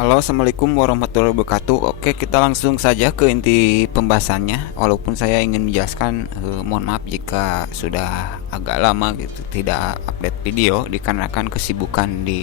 Halo, assalamualaikum warahmatullahi wabarakatuh. Oke, kita langsung saja ke inti pembahasannya. Walaupun saya ingin menjelaskan, mohon maaf jika sudah agak lama gitu tidak update video dikarenakan kesibukan di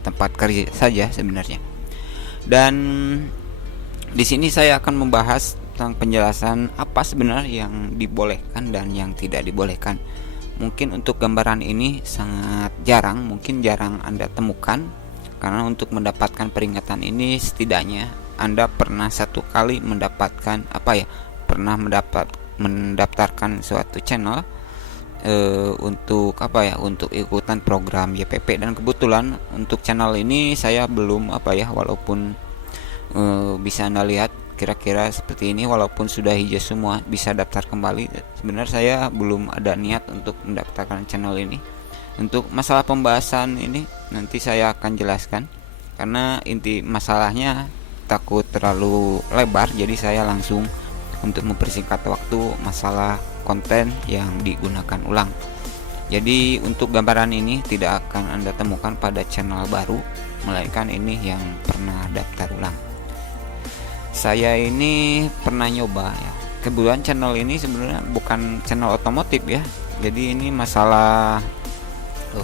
tempat kerja saja sebenarnya. Dan di sini saya akan membahas tentang penjelasan apa sebenarnya yang dibolehkan dan yang tidak dibolehkan. Mungkin untuk gambaran ini sangat jarang, mungkin jarang Anda temukan. Karena untuk mendapatkan peringatan ini setidaknya Anda pernah satu kali mendapatkan pernah mendaftarkan suatu channel untuk untuk ikutan program YPP, dan kebetulan untuk channel ini saya belum walaupun bisa Anda lihat kira-kira seperti ini, walaupun sudah hijau semua bisa daftar kembali. Sebenarnya saya belum ada niat untuk mendaftarkan channel ini. Untuk masalah pembahasan ini nanti saya akan jelaskan, karena inti masalahnya takut terlalu lebar, jadi saya langsung untuk mempersingkat waktu masalah konten yang digunakan ulang. Jadi untuk gambaran ini tidak akan Anda temukan pada channel baru, melainkan ini yang pernah daftar ulang. Saya ini pernah nyoba ya. Kebetulan channel ini sebenarnya bukan channel otomotif ya. Jadi ini masalah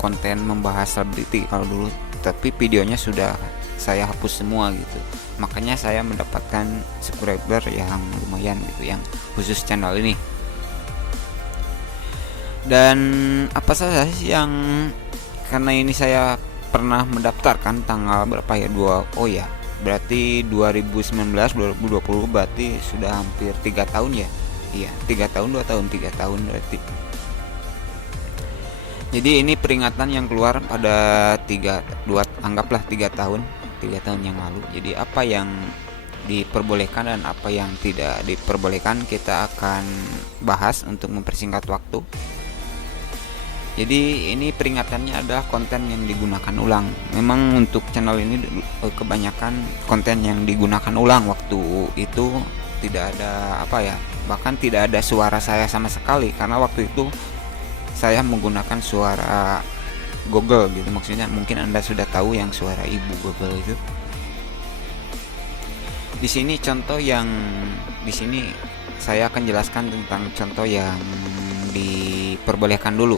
konten membahas selebriti kalau dulu, tapi videonya sudah saya hapus semua gitu. Makanya saya mendapatkan subscriber yang lumayan gitu, yang khusus channel ini. Dan apa saja sih yang, karena ini saya pernah mendaftarkan tanggal berapa ya, berarti 2019 2020, berarti sudah hampir 3 tahun ya. Iya, 3 tahun, 2 tahun, 3 tahun berarti. Jadi ini peringatan yang keluar pada anggaplah 3 tahun yang lalu. Jadi apa yang diperbolehkan dan apa yang tidak diperbolehkan kita akan bahas untuk mempersingkat waktu. Jadi ini peringatannya adalah konten yang digunakan ulang. Memang untuk channel ini kebanyakan konten yang digunakan ulang. Waktu itu tidak ada bahkan tidak ada suara saya sama sekali, karena waktu itu saya menggunakan suara Google gitu. Maksudnya mungkin Anda sudah tahu yang suara ibu Google itu. Di sini contoh yang di sini saya akan jelaskan tentang contoh yang diperbolehkan dulu.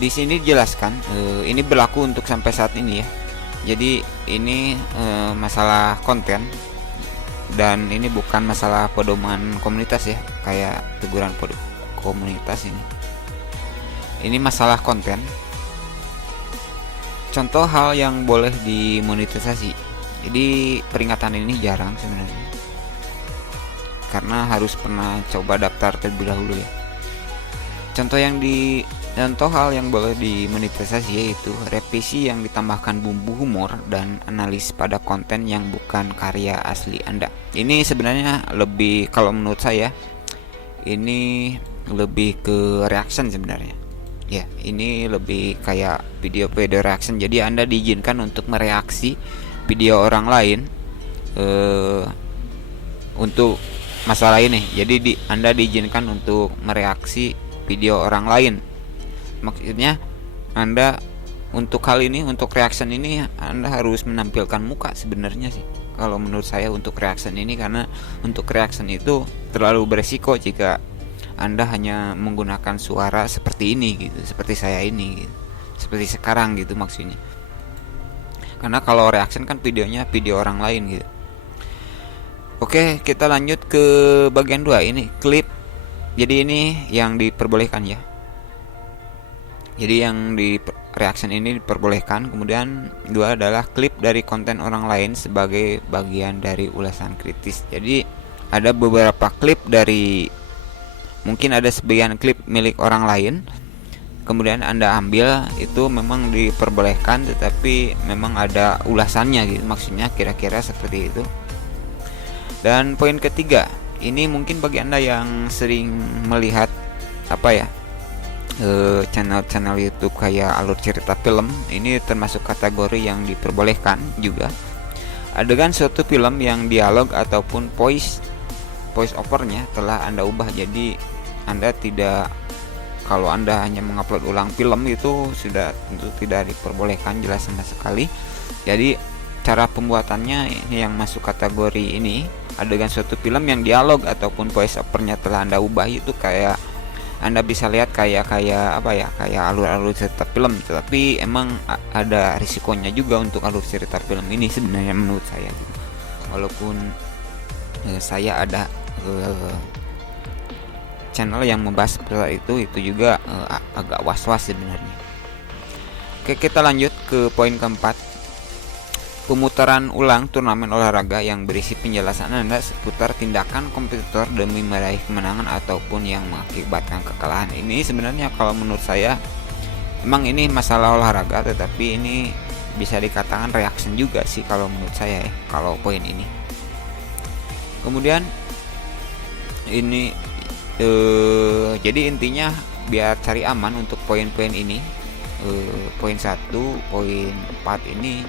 Di sini dijelaskan ini berlaku untuk sampai saat ini ya. Jadi ini masalah konten, dan ini bukan masalah pedoman komunitas ya, kayak teguran komunitas ini. Ini masalah konten. Contoh hal yang boleh dimonetisasi. Jadi peringatan ini jarang sebenarnya, karena harus pernah coba daftar terlebih dahulu ya. Contoh hal yang boleh dimonetisasi yaitu revisi yang ditambahkan bumbu humor dan analis pada konten yang bukan karya asli Anda. Ini sebenarnya lebih, kalau menurut saya ini lebih ke reaction sebenarnya. Ya, ini lebih kayak video reaction. Jadi Anda diizinkan untuk mereaksi video orang lain untuk masalah ini. Jadi Anda diizinkan untuk mereaksi video orang lain. Maksudnya Anda untuk hal ini, untuk reaction ini Anda harus menampilkan muka sebenarnya sih. Kalau menurut saya untuk reaction ini, karena untuk reaction itu terlalu beresiko jika Anda hanya menggunakan suara seperti ini gitu, seperti saya ini gitu. Seperti sekarang gitu maksudnya. Karena kalau reaction kan videonya video orang lain gitu. Oke, kita lanjut ke bagian 2. Ini klip. Jadi ini yang diperbolehkan ya. Jadi yang di reaction ini diperbolehkan. Kemudian 2 adalah klip dari konten orang lain sebagai bagian dari ulasan kritis. Jadi ada beberapa klip dari, mungkin ada sebagian klip milik orang lain, kemudian Anda ambil, itu memang diperbolehkan, tetapi memang ada ulasannya gitu, maksudnya kira-kira seperti itu. Dan poin ketiga, ini mungkin bagi Anda yang sering melihat channel YouTube kayak alur cerita film, ini termasuk kategori yang diperbolehkan juga. Adegan suatu film yang dialog ataupun voice overnya telah Anda ubah. Jadi Anda tidak, kalau Anda hanya mengupload ulang film itu sudah tentu tidak diperbolehkan jelas sama sekali. Jadi cara pembuatannya ini yang masuk kategori ini, adegan suatu film yang dialog ataupun voice overnya telah Anda ubah, itu kayak Anda bisa lihat kayak apa ya, kayak alur-alur cerita film, tetapi emang ada risikonya juga untuk alur cerita film ini sebenarnya menurut saya. Walaupun saya ada channel yang membahas seperti itu juga agak was-was sebenarnya. Oke, kita lanjut ke poin keempat. Pemutaran ulang turnamen olahraga yang berisi penjelasan Anda seputar tindakan kompetitor demi meraih kemenangan ataupun yang mengakibatkan kekalahan. Ini sebenarnya kalau menurut saya emang ini masalah olahraga, tetapi ini bisa dikatakan reaction juga sih kalau menurut saya ya, kalau poin ini. Kemudian ini jadi intinya biar cari aman untuk poin-poin ini, poin 1, poin 4 ini,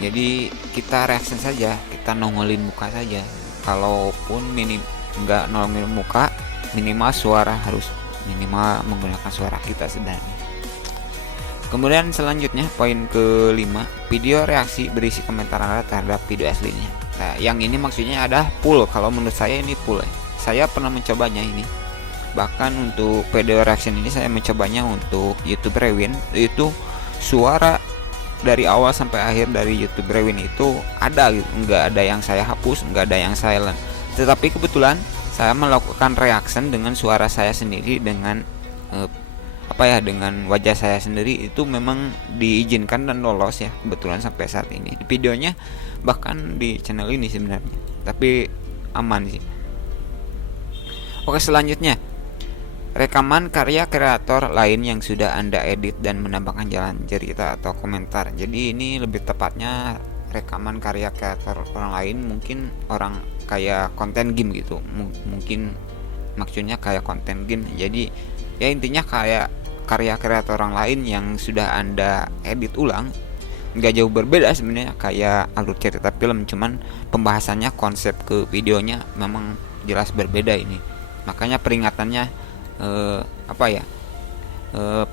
jadi kita reaction saja, kita nongolin muka saja. Kalaupun nggak nongolin muka, minimal suara harus minimal menggunakan suara kita sebenarnya. Kemudian selanjutnya poin kelima, video reaksi berisi komentar Anda terhadap video aslinya. Nah, yang ini maksudnya ada full. Kalau menurut saya ini full. Saya pernah mencobanya ini. Bahkan untuk video reaction ini saya mencobanya untuk YouTube Rewin, itu suara dari awal sampai akhir dari YouTube Rewin itu ada gitu, nggak ada yang saya hapus, nggak ada yang silent. Tetapi kebetulan saya melakukan reaction dengan suara saya sendiri, dengan dengan wajah saya sendiri, itu memang diizinkan dan lolos ya, kebetulan sampai saat ini di videonya, bahkan di channel ini sebenarnya, tapi aman sih. Oke, selanjutnya rekaman karya kreator lain yang sudah Anda edit dan menambahkan jalan cerita atau komentar. Jadi ini lebih tepatnya rekaman karya kreator orang lain, mungkin orang kayak konten game gitu, mungkin maksudnya kayak konten game. Jadi ya intinya kayak karya kreator orang lain yang sudah Anda edit ulang, nggak jauh berbeda sebenarnya kayak alur cerita film, cuman pembahasannya, konsep ke videonya memang jelas berbeda ini. Makanya peringatannya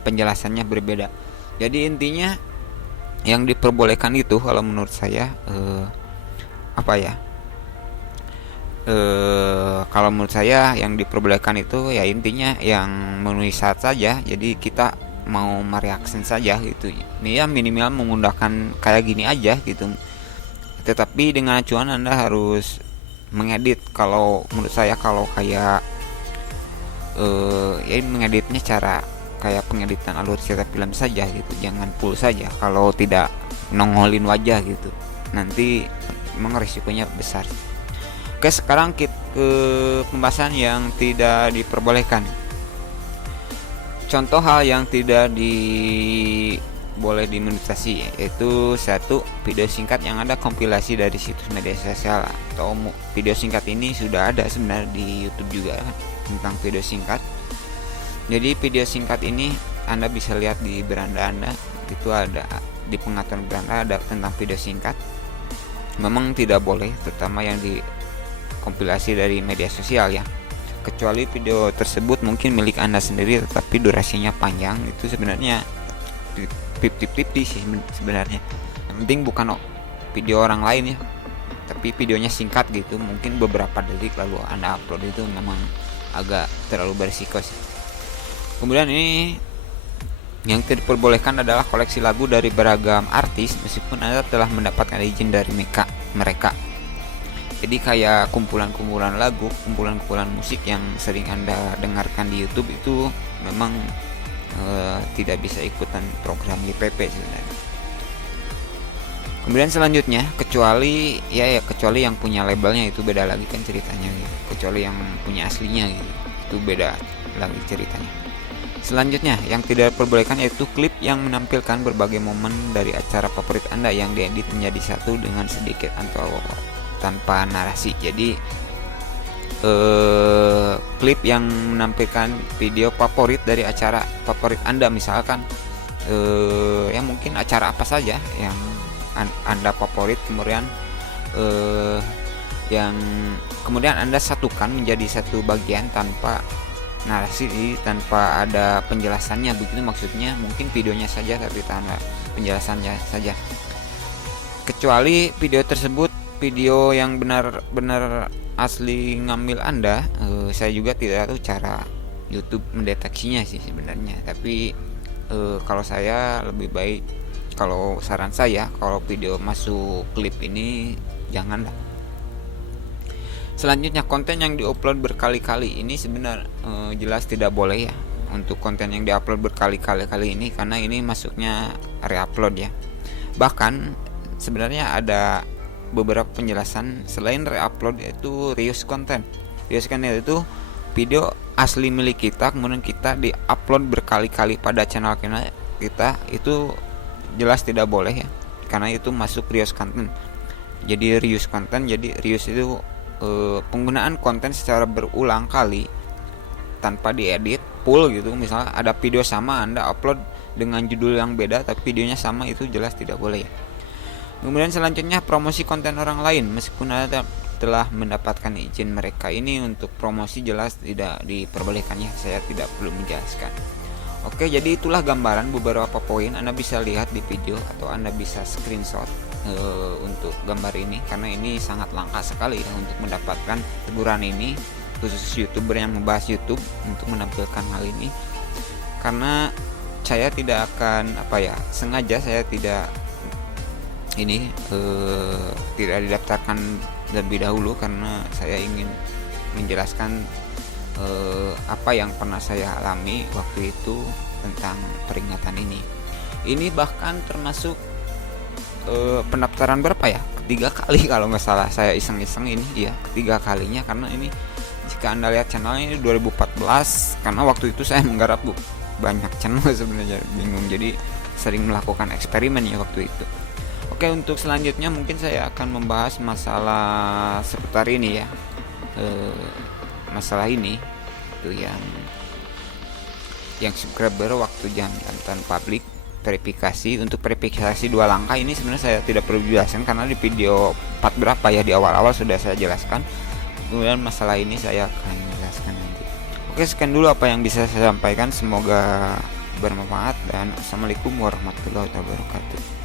penjelasannya berbeda. Jadi intinya yang diperbolehkan itu kalau menurut saya kalau menurut saya yang diperbolehkan itu ya intinya yang memenuhi syarat saja. Jadi kita mau mereaction saja gitu. Ini ya minimal menggunakan kayak gini aja gitu. Tetapi dengan acuan Anda harus mengedit. Kalau menurut saya kalau kayak ya mengeditnya cara kayak pengeditan alur cerita film saja gitu, jangan full saja. Kalau tidak nongolin wajah gitu, nanti memang risikonya besar. Oke, sekarang kita ke pembahasan yang tidak diperbolehkan. Contoh hal yang tidak boleh dimonetasi, yaitu 1, video singkat yang ada kompilasi dari situs media sosial, atau video singkat ini sudah ada sebenarnya di YouTube juga tentang video singkat. Jadi video singkat ini Anda bisa lihat di beranda Anda, itu ada di pengaturan beranda ada tentang video singkat. Memang tidak boleh, terutama yang dikompilasi dari media sosial ya, kecuali video tersebut mungkin milik Anda sendiri tetapi durasinya panjang. Itu sebenarnya 50-50 sih sebenarnya. Yang penting bukan video orang lain ya, tapi videonya singkat gitu, mungkin beberapa detik lalu Anda upload, itu memang agak terlalu berisiko sih. Kemudian ini yang tidak diperbolehkan adalah koleksi lagu dari beragam artis meskipun Anda telah mendapatkan izin dari mereka. Jadi kayak kumpulan-kumpulan lagu, kumpulan-kumpulan musik yang sering Anda dengarkan di YouTube itu memang tidak bisa ikutan program YPP sebenarnya. Kemudian selanjutnya, kecuali yang punya labelnya, itu beda lagi kan ceritanya gitu. Kecuali yang punya aslinya gitu, itu beda lagi ceritanya. Selanjutnya yang tidak diperbolehkan yaitu klip yang menampilkan berbagai momen dari acara favorit Anda yang diedit menjadi satu dengan sedikit atau tanpa narasi. Jadi klip yang menampilkan video favorit dari acara favorit Anda, misalkan yang mungkin acara apa saja yang Anda favorit, kemudian yang kemudian Anda satukan menjadi satu bagian tanpa narasi, tanpa ada penjelasannya, begitu maksudnya. Mungkin videonya saja tapi tanpa penjelasannya saja. kecuali video tersebut video yang benar-benar asli ngambil Anda. Saya juga tidak tahu cara YouTube mendeteksinya sih sebenarnya, tapi kalau saya lebih baik, kalau saran saya, kalau video masuk klip ini janganlah. Selanjutnya, konten yang diupload berkali-kali ini sebenarnya jelas tidak boleh ya. Untuk konten yang diupload berkali-kali ini, karena ini masuknya reupload ya. Bahkan sebenarnya ada beberapa penjelasan selain reupload, yaitu reuse content. Reuse content itu video asli milik kita kemudian kita diupload berkali-kali pada channel kita, itu jelas tidak boleh ya, karena itu masuk reuse content. Jadi reuse content, jadi reuse itu penggunaan konten secara berulang kali tanpa diedit full gitu. Misalnya ada video sama Anda upload dengan judul yang beda tapi videonya sama, itu jelas tidak boleh ya. Kemudian selanjutnya, promosi konten orang lain meskipun Anda telah mendapatkan izin mereka, ini untuk promosi jelas tidak diperbolehkan ya, saya tidak perlu menjelaskan. Oke, jadi itulah gambaran beberapa poin. Anda bisa lihat di video atau Anda bisa screenshot untuk gambar ini, karena ini sangat langka sekali ya untuk mendapatkan teguran ini, khusus YouTuber yang membahas YouTube untuk menampilkan hal ini. Karena saya tidak akan sengaja saya tidak tidak didaftarkan lebih dahulu, karena saya ingin menjelaskan apa yang pernah saya alami waktu itu tentang peringatan ini. Ini bahkan termasuk pendaftaran berapa ya? Ketiga kali kalau nggak salah, saya iseng-iseng ini ya, ketiga kalinya. Karena ini jika Anda lihat channelnya ini 2014, karena waktu itu saya menggarap banyak channel sebenarnya, bingung, jadi sering melakukan eksperimen ya waktu itu. Oke, untuk selanjutnya mungkin saya akan membahas masalah seputar ini ya, masalah ini itu yang subscriber waktu jam publik verifikasi. Untuk verifikasi 2 langkah ini sebenarnya saya tidak perlu jelaskan karena di video part berapa ya, di awal-awal sudah saya jelaskan. Kemudian masalah ini saya akan jelaskan nanti. Oke, sekian dulu apa yang bisa saya sampaikan, semoga bermanfaat dan assalamualaikum warahmatullahi wabarakatuh.